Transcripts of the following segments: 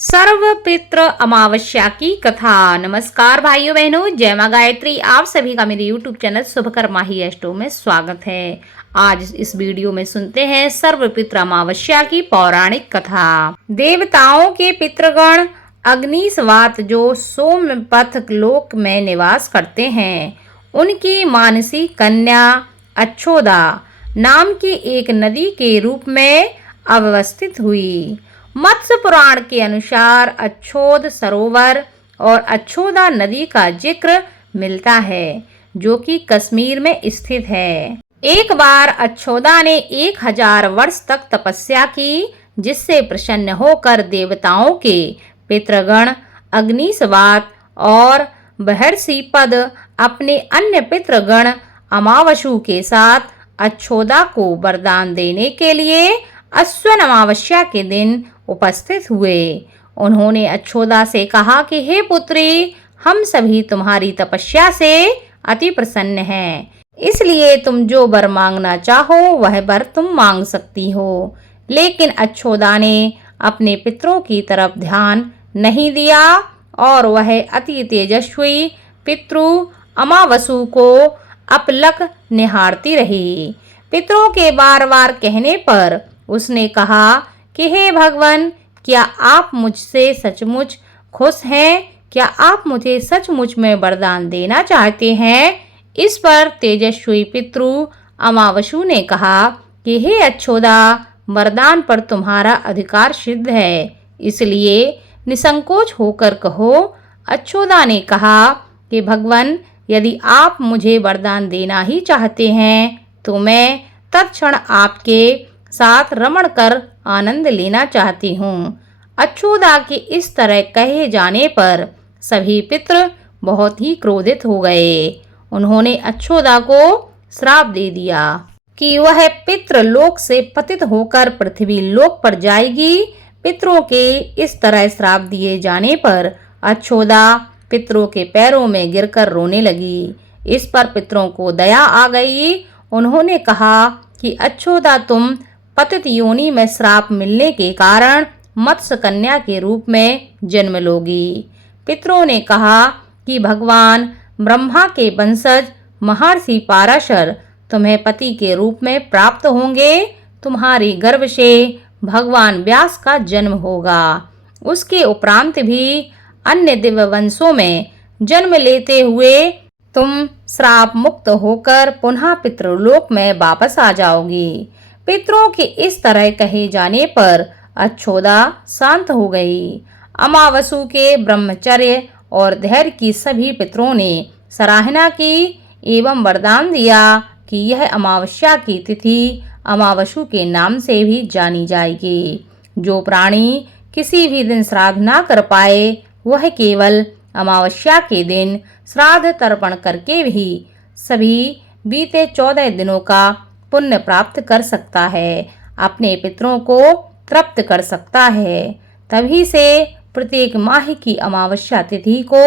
सर्व पितृ अमावस्या की कथा। नमस्कार भाइयों बहनों, जय मां गायत्री। आप सभी का मेरे YouTube चैनल शुभकर्मा ही अष्टो में स्वागत है। आज इस वीडियो में सुनते हैं सर्व पितृ अमावस्या की पौराणिक कथा। देवताओं के पितृगण अग्निस्वात जो सोमपथ लोक में निवास करते हैं, उनकी मानसी कन्या अच्छोदा नाम की एक नदी के रूप में अवस्थित हुई। मत्स्य पुराण के अनुसार अच्छोद सरोवर और अच्छोदा नदी का जिक्र मिलता है, जो कि कश्मीर में स्थित है। एक बार अच्छोदा ने 1000 वर्ष तक तपस्या की, जिससे प्रसन्न होकर देवताओं के पितृगण अग्निस्वात और बहर्षिपद अपने अन्य पितृगण अमावसु के साथ अच्छोदा को वरदान देने के लिए अश्विन अमावस्या के दिन उपस्थित हुए। उन्होंने अच्छोदा से कहा कि हे पुत्री, हम सभी तुम्हारी तपस्या से अति प्रसन्न हैं, इसलिए तुम जो वर मांगना चाहो वह वर तुम मांग सकती हो। लेकिन अच्छोदा ने अपने पितरों की तरफ ध्यान नहीं दिया और वह अति तेजस्वी पितृ अमावसु को अपलक निहारती रही। पितरों के बार बार कहने पर उसने कहा कि हे भगवान, क्या आप मुझसे सचमुच खुश हैं? क्या आप मुझे सचमुच में वरदान देना चाहते हैं? इस पर तेजस्वी पितृ अमावसु ने कहा कि हे अच्छोदा, वरदान पर तुम्हारा अधिकार सिद्ध है, इसलिए निसंकोच होकर कहो। अच्छोदा ने कहा कि भगवान, यदि आप मुझे वरदान देना ही चाहते हैं तो मैं तत्क्षण आपके साथ रमण कर आनंद लेना चाहती हूँ। अच्छोदा के इस तरह कहे जाने पर सभी पितृ बहुत ही क्रोधित हो गए। उन्होंने अच्छोदा को श्राप दे दिया कि वह पितृलोक से पतित होकर पृथ्वी लोक पर जाएगी। पितरों के इस तरह श्राप दिए जाने पर अच्छोदा पितरों के पैरों में गिरकर रोने लगी। इस पर पितरों को दया आ गई। उन्होंने कहा कि अच्छोदा, तुम पतित योनि में श्राप मिलने के कारण मत्स्य कन्या के रूप में जन्म लोगी। पितरों ने कहा कि भगवान ब्रह्मा के वंशज महर्षि पाराशर तुम्हें पति के रूप में प्राप्त होंगे। तुम्हारी गर्भ से भगवान व्यास का जन्म होगा। उसके उपरांत भी अन्य दिव्य वंशों में जन्म लेते हुए तुम श्राप मुक्त होकर पुनः पितृलोक में वापस आ जाओगी। पितरों के इस तरह कहे जाने पर अच्छोदा शांत हो गई। अमावसु के ब्रह्मचर्य और धैर्य की सभी पितरों ने सराहना की एवं वरदान दिया कि यह अमावस्या की तिथि अमावसु के नाम से भी जानी जाएगी। जो प्राणी किसी भी दिन श्राद्ध न कर पाए, वह केवल अमावस्या के दिन श्राद्ध तर्पण करके भी सभी बीते 14 दिनों का पुण्य प्राप्त कर सकता है, अपने पितरों को तृप्त कर सकता है। तभी से प्रत्येक माह की अमावस्या तिथि को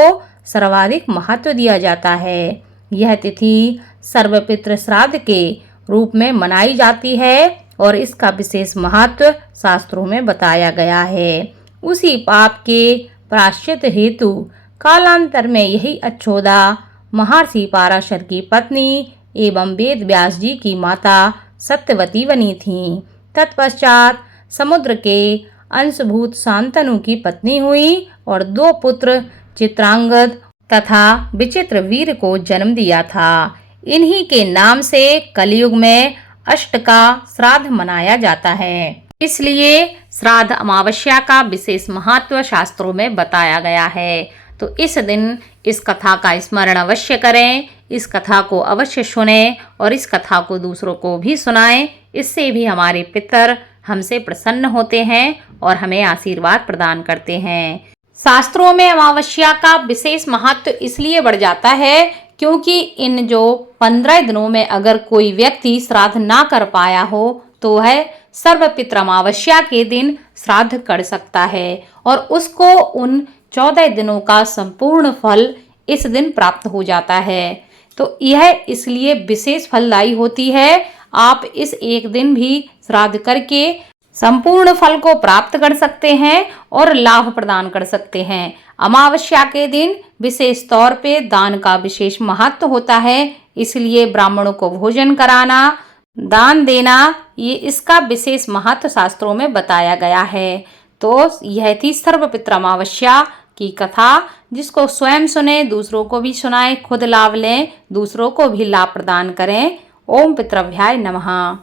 सर्वाधिक महत्व दिया जाता है। यह तिथि सर्वपितृ श्राद्ध के रूप में मनाई जाती है और इसका विशेष महत्व शास्त्रों में बताया गया है। उसी पाप के प्रायश्चित हेतु कालांतर में यही अच्छोदा महर्षि पाराशर की पत्नी एवं वेद व्यास जी की माता सत्यवती बनी थीं। तत्पश्चात समुद्र के अंशभूत शांतनु की पत्नी हुई और 2 पुत्र चित्रांगद तथा विचित्र वीर को जन्म दिया था। इन्हीं के नाम से कलयुग में अष्ट का श्राद्ध मनाया जाता है। इसलिए श्राद्ध अमावस्या का विशेष महत्व शास्त्रों में बताया गया है। तो इस दिन इस कथा का स्मरण अवश्य करें, इस कथा को अवश्य सुनें और इस कथा को दूसरों को भी सुनाएं। इससे भी हमारे पितर हमसे प्रसन्न होते हैं और हमें आशीर्वाद प्रदान करते हैं। शास्त्रों में अमावस्या का विशेष महत्व इसलिए बढ़ जाता है क्योंकि इन जो 15 दिनों में अगर कोई व्यक्ति श्राद्ध ना कर पाया हो तो वह सर्वपितृ अमावस्या के दिन श्राद्ध कर सकता है और उसको उन 14 दिनों का संपूर्ण फल इस दिन प्राप्त हो जाता है। तो यह इसलिए विशेष फलदायी होती है। आप इस एक दिन भी श्राद्ध करके संपूर्ण फल को प्राप्त कर सकते हैं और लाभ प्रदान कर सकते हैं। अमावस्या के दिन विशेष तौर पे दान का विशेष महत्व होता है, इसलिए ब्राह्मणों को भोजन कराना, दान देना, ये इसका विशेष महत्व शास्त्रों में बताया गया है। तो यह थी सर्वपित्र अमावस्या की कथा, जिसको स्वयं सुने, दूसरों को भी सुनाएं, खुद लाभ लें, दूसरों को भी लाभ प्रदान करें। ओम पितृभ्याय नमः।